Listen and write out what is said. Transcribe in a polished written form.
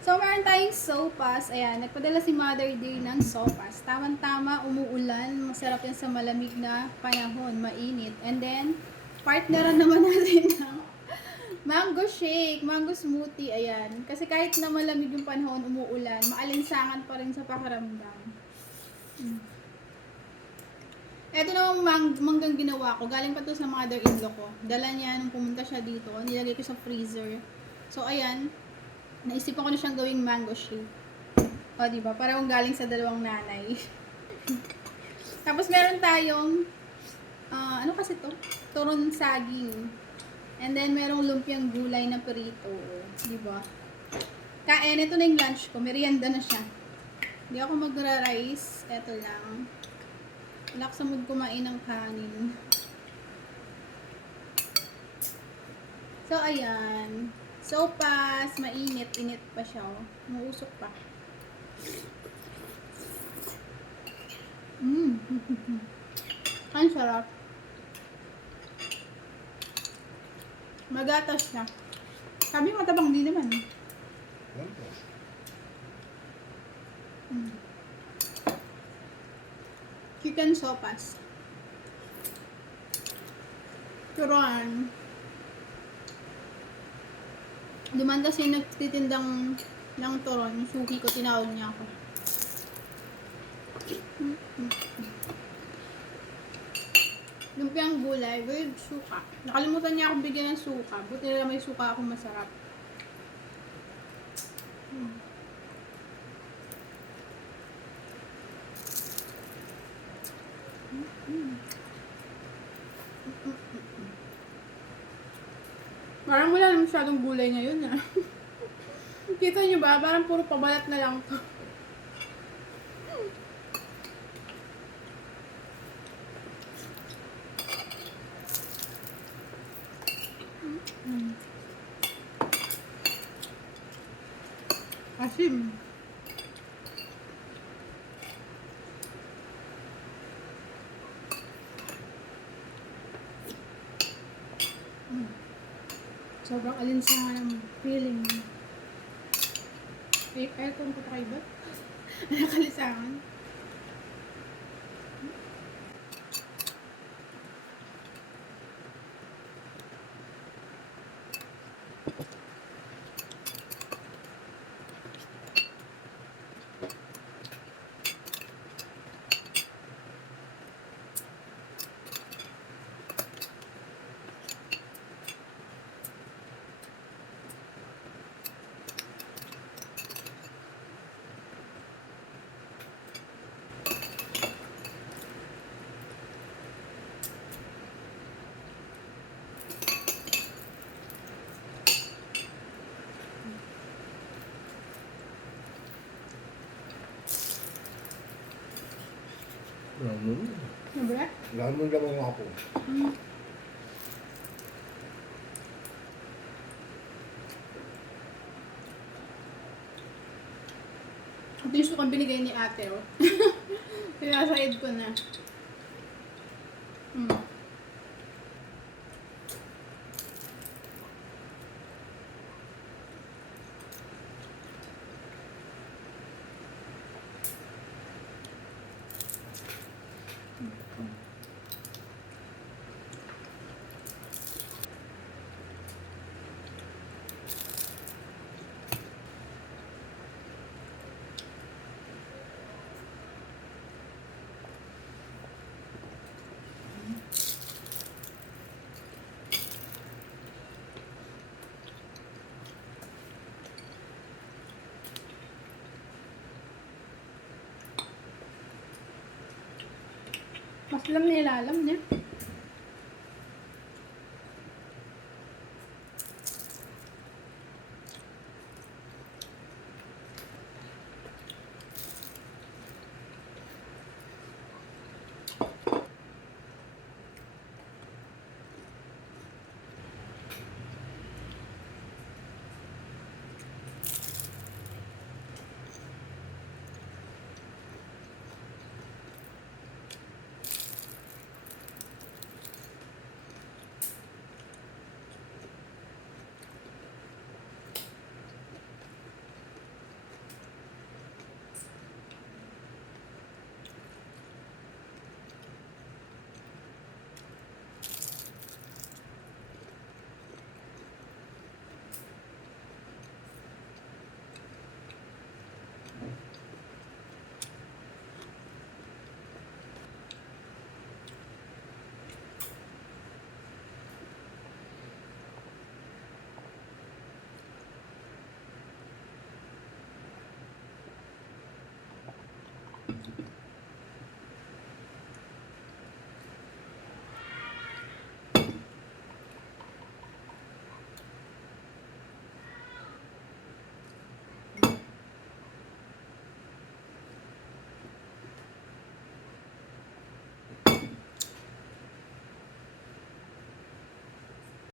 So, meron tayong sopas. Ayan, nagpadala si Mother Day ng sopas. Tama-tama, umuulan. Masarap yan sa malamig na panahon, mainit. And then, partneran naman natin ng mango shake, mango smoothie. Ayan. Kasi kahit na malamig yung panahon, umuulan, maalinsangan pa rin sa pakiramdam. Ito namang manggang ginawa ko. Galing pa to sa mother-in-law ko. Dala niya nung pumunta siya dito. Nilagay ko sa freezer. So, ayan. Naisipan ko na siyang gawing mango shake. O, diba? Parang galing sa dalawang nanay. Tapos, meron tayong, ano kasi to? Turon saging. And then, merong lumpiang gulay na perito. Diba? Kain, ito na yung lunch ko. Merienda na siya. Hindi ako magra-rice. Ito lang. Wala ko sa mood kumain ng kanin. So, ayan. Sopas, mainit-init pa siya. Oh. Mausok pa. Ang sarap. Magatas siya. Sabi matabang din naman. Chicken sopas. Turuan. Duman kasi nagtitindang ng turon. Suki ko, tinawag niya ako. Lumpiang gulay with suka. Nakalimutan niya akong bigyan ng suka. Buti na may suka akong masarap. Parang wala naman masyadong gulay ngayon ah. Kita nyo ba? Parang puro pabalat na lang to. Asim. Sobrang alinsangan ng feeling. Aircon ko pa kayo ba? Nakalisangan. Sobra? Lamang lamang ako. Ito yung sukang binigay ni ate, oh. Pinasaid ko na. Mas alam nila, alam niya.